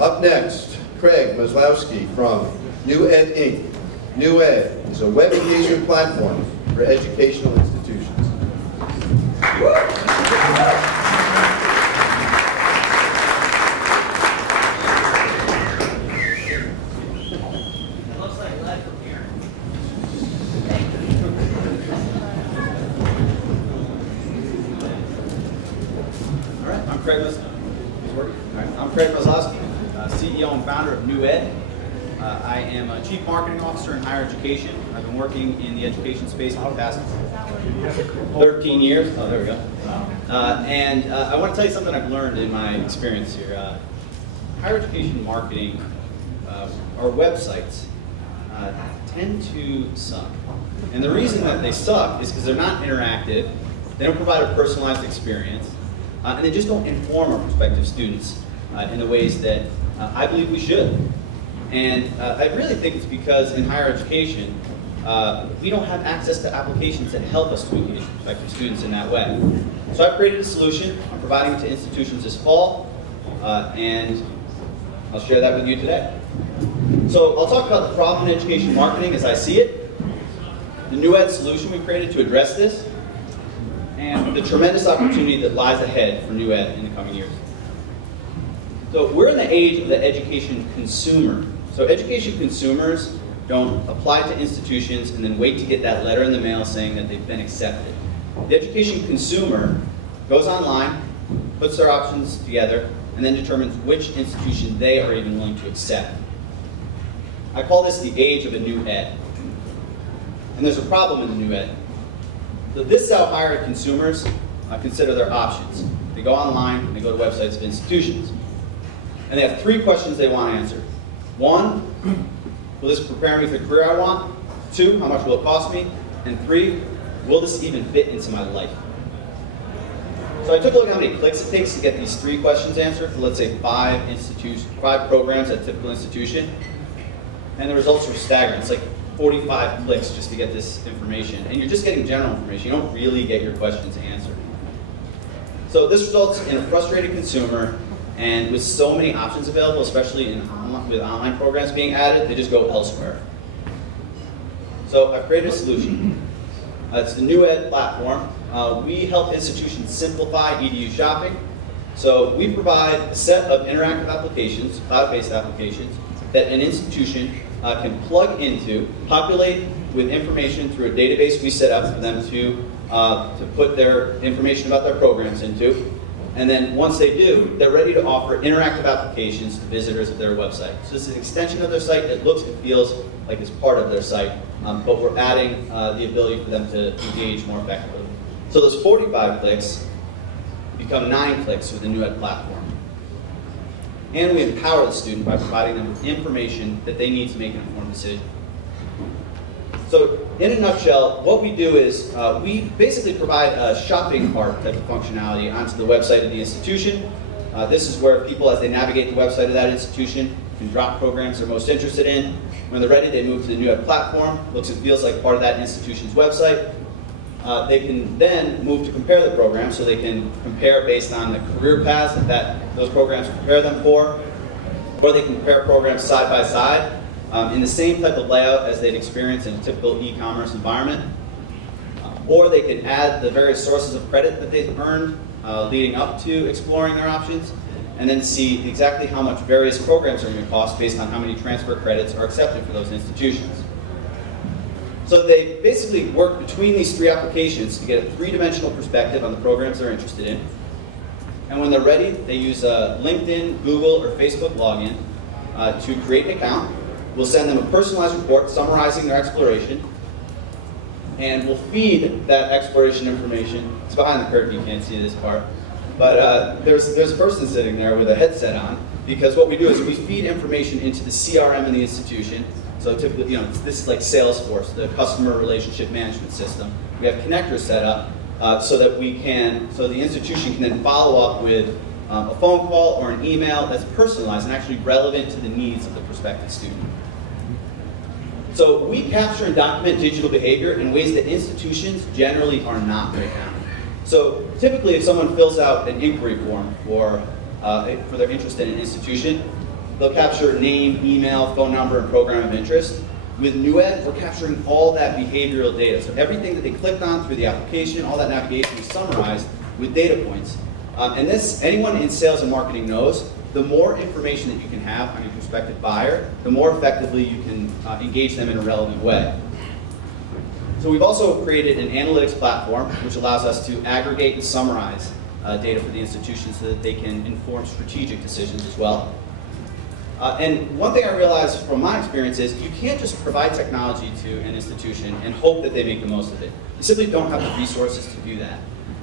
Up next, Craig Maslowski from New Ed Inc. New Ed is a web engagement platform for educational institutions. I'm Craig Maslowski, CEO and founder of New Ed. I am a Chief Marketing Officer in higher education. I've been working in the education space for the past 13 years. Oh, there we go. I want to tell you something I've learned in my experience here. Higher education marketing, or websites, tend to suck. And the reason that they suck is because they're not interactive, they don't provide a personalized experience, and they just don't inform our prospective students in the ways that I believe we should. And I really think it's because in higher education, we don't have access to applications that help us to engage prospective students in that way. So I've created a solution. I'm providing it to institutions this fall, and I'll share that with you today. So I'll talk about the problem in education marketing as I see it, the New Ed solution we created to address this, and the tremendous opportunity that lies ahead for New Ed in the coming years. So we're in the age of the education consumer. So education consumers don't apply to institutions and then wait to get that letter in the mail saying that they've been accepted. The education consumer goes online, puts their options together, and then determines which institution they are even willing to accept. I call this the age of a New Ed. And there's a problem in the New Ed. So this is how higher ed consumers consider their options. They go online, and they go to websites of institutions. And they have three questions they want to answer. One, will this prepare me for the career I want? Two, how much will it cost me? And three, will this even fit into my life? So I took a look at how many clicks it takes to get these three questions answered for, let's say, 5 programs at a typical institution. And the results were staggering. It's like 45 clicks just to get this information. And you're just getting general information. You don't really get your questions answered. So this results in a frustrated consumer, and with so many options available, especially with online programs being added, they just go elsewhere. So I've created a solution. It's the New Ed platform. We help institutions simplify EDU shopping. So we provide a set of interactive applications, cloud-based applications, that an institution can plug into, populate with information through a database we set up for them to put their information about their programs into. And then once they do, they're ready to offer interactive applications to visitors of their website. So it's an extension of their site that looks and feels like it's part of their site, but we're adding the ability for them to engage more effectively. So those 45 clicks become 9 clicks with the New Ed platform. And we empower the student by providing them with information that they need to make an informed decision. So in a nutshell, what we do is we basically provide a shopping cart type of functionality onto the website of the institution. This is where people, as they navigate the website of that institution, can drop programs they're most interested in. When they're ready, they move to the New Ed platform. Looks and feels like part of that institution's website. They can then move to compare the programs, so they can compare based on the career paths that those programs prepare them for, or they can compare programs side by side in the same type of layout as they'd experience in a typical e-commerce environment. Or they can add the various sources of credit that they've earned leading up to exploring their options, and then see exactly how much various programs are going to cost based on how many transfer credits are accepted for those institutions. So they basically work between these 3 applications to get a 3-dimensional perspective on the programs they're interested in. And when they're ready, they use a LinkedIn, Google, or Facebook login to create an account. We'll send them a personalized report summarizing their exploration, and we'll feed that exploration information. It's behind the curtain, you can't see this part. But there's a person sitting there with a headset on, because what we do is we feed information into the CRM in the institution. So typically, this is like Salesforce, the customer relationship management system. We have connectors set up so that the institution can then follow up with a phone call or an email that's personalized and actually relevant to the needs of the prospective student. So we capture and document digital behavior in ways that institutions generally are not right now. So typically, if someone fills out an inquiry form for their interest in an institution, they'll capture name, email, phone number, and program of interest. With NewEd, we're capturing all that behavioral data. So everything that they clicked on through the application, all that navigation is summarized with data points. And this, anyone in sales and marketing knows, the more information that you can have on your prospective buyer, the more effectively you can engage them in a relevant way. So we've also created an analytics platform which allows us to aggregate and summarize data for the institution so that they can inform strategic decisions as well. And one thing I realized from my experience is you can't just provide technology to an institution and hope that they make the most of it. You simply don't have the resources to do that.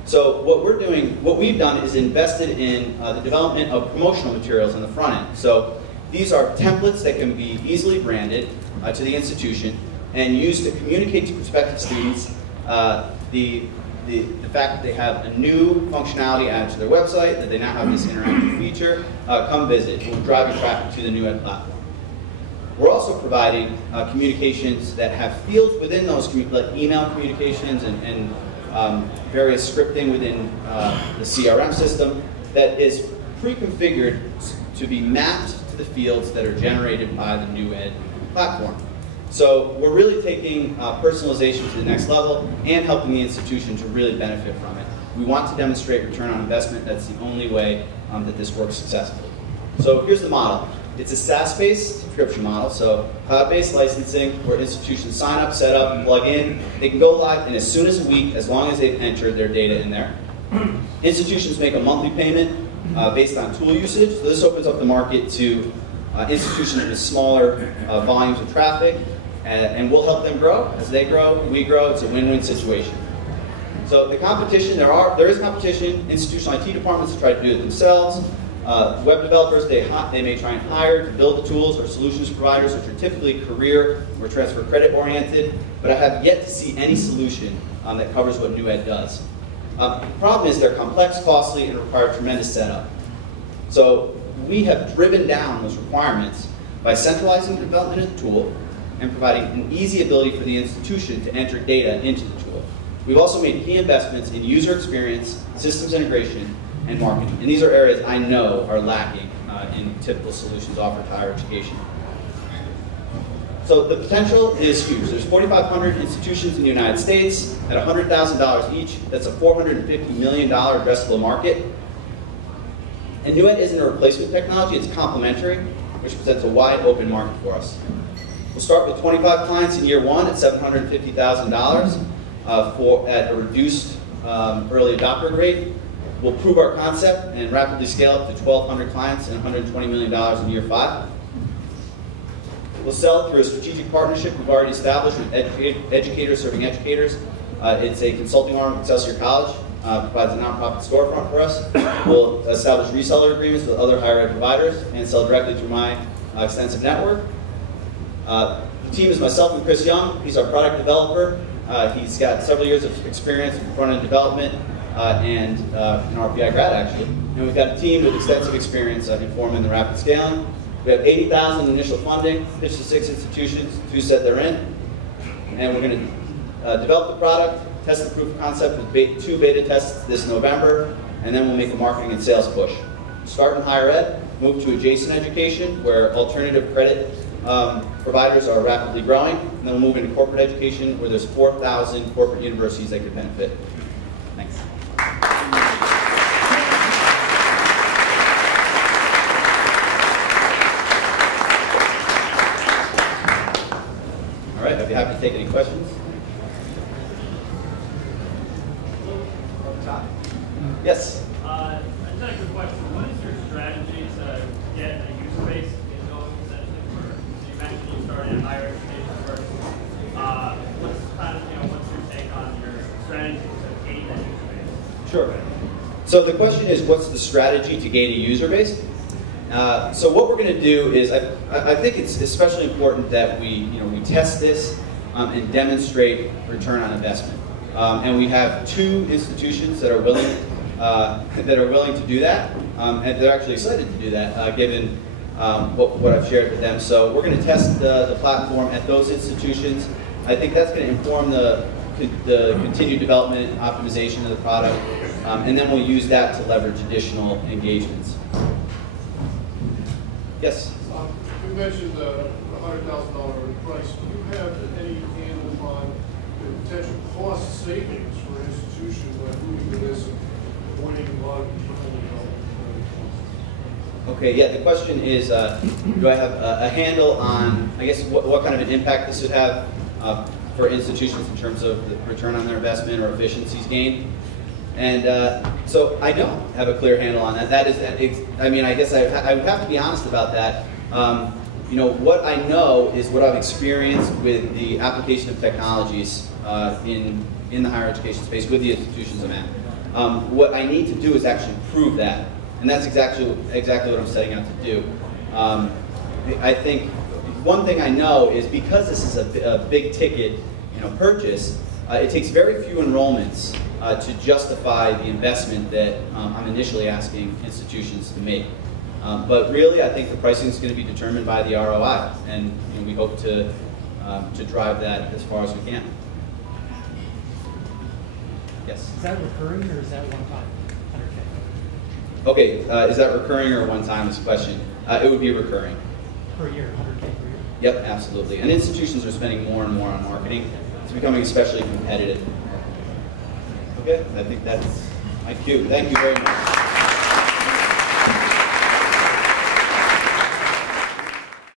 So what we've done is invested in the development of promotional materials on the front end. So these are templates that can be easily branded to the institution and used to communicate to prospective students the fact that they have a new functionality added to their website, that they now have this interactive feature. Come visit. We'll drive your traffic to the NewEd platform. We're also providing communications that have fields within those, like email communications and various scripting within the CRM system that is pre-configured to be mapped to the fields that are generated by the NewEd platform. So we're really taking personalization to the next level and helping the institution to really benefit from it. We want to demonstrate return on investment. That's the only way that this works successfully. So here's the model. It's a SaaS-based subscription model, so cloud-based licensing where institutions sign up, set up, and plug in. They can go live in as soon as a week as long as they've entered their data in there. Institutions make a monthly payment based on tool usage. So this opens up the market to institutions with smaller volumes of traffic, and we'll help them grow. As they grow, we grow. It's a win-win situation. So the competition, there is competition. Institutional IT departments try to do it themselves. Web developers, they may try and hire to build the tools, or solutions providers, which are typically career or transfer credit oriented, but I have yet to see any solution that covers what NewEd does. The problem is they're complex, costly, and require tremendous setup. So we have driven down those requirements by centralizing the development of the tool and providing an easy ability for the institution to enter data into the tool. We've also made key investments in user experience, systems integration, and marketing. And these are areas I know are lacking in typical solutions offered to higher education. So the potential is huge. There's 4,500 institutions in the United States at $100,000 each. That's a $450 million addressable market. And NewEd isn't a replacement technology, it's complementary, which presents a wide open market for us. We'll start with 25 clients in year one at $750,000 at a reduced early adopter rate. We'll prove our concept and rapidly scale up to 1,200 clients and $120 million in year 5. We'll sell through a strategic partnership we've already established with educators serving educators. It's a consulting arm of Excelsior College, provides a nonprofit storefront for us. We'll establish reseller agreements with other higher ed providers and sell directly through my extensive network. The team is myself and Chris Young. He's our product developer. He's got several years of experience in front-end development and an RPI grad, actually. And we've got a team with extensive experience in forming the rapid scaling. We have $80,000 initial funding, pitched to 6 institutions, 2 said they're in. And we're going to develop the product, test the proof of concept with 2 beta tests this November, and then we'll make a marketing and sales push. Start in higher ed, move to adjacent education, where alternative credit providers are rapidly growing, and then we'll move into corporate education, where there's 4,000 corporate universities that could benefit. Thanks. All right, I'd be happy to take any questions. Yes? I just had a quick question. What is your strategy to get a user base in going essentially first? So you mentioned you started in higher education first. What's your take on your strategy to gain that user base? Sure. So the question is, what's the strategy to gain a user base? So what we're going to do is, I think it's especially important that we test this and demonstrate return on investment. And we have 2 institutions that are willing to do that, and they're actually excited to do that, given what I've shared with them. So we're going to test the platform at those institutions. I think that's going to inform the continued development and optimization of the product, and then we'll use that to leverage additional engagements. Yes? You mentioned the $100,000 price. Do you have any handle on the potential cost savings for an institution moving to this and avoiding a lot of internal development? Okay, yeah, the question is, do I have a handle on, I guess, what kind of an impact this would have for institutions in terms of the return on their investment or efficiencies gained? And so I don't have a clear handle on that. I mean, I guess I would have to be honest about that. You know, what I know is what I've experienced with the application of technologies in the higher education space with the institutions I'm at. What I need to do is actually prove that. And that's exactly what I'm setting out to do. I think one thing I know is because this is a big ticket, purchase, it takes very few enrollments to justify the investment that I'm initially asking institutions to make. But really, I think the pricing is going to be determined by the ROI, and we hope to drive that as far as we can. Yes. Is that recurring or is that one time? Okay, is that recurring or one-time is the question? It would be recurring. Per year, 100K per year? Yep, absolutely. And institutions are spending more and more on marketing. It's becoming especially competitive. Okay, I think that's my cue. Thank you very much.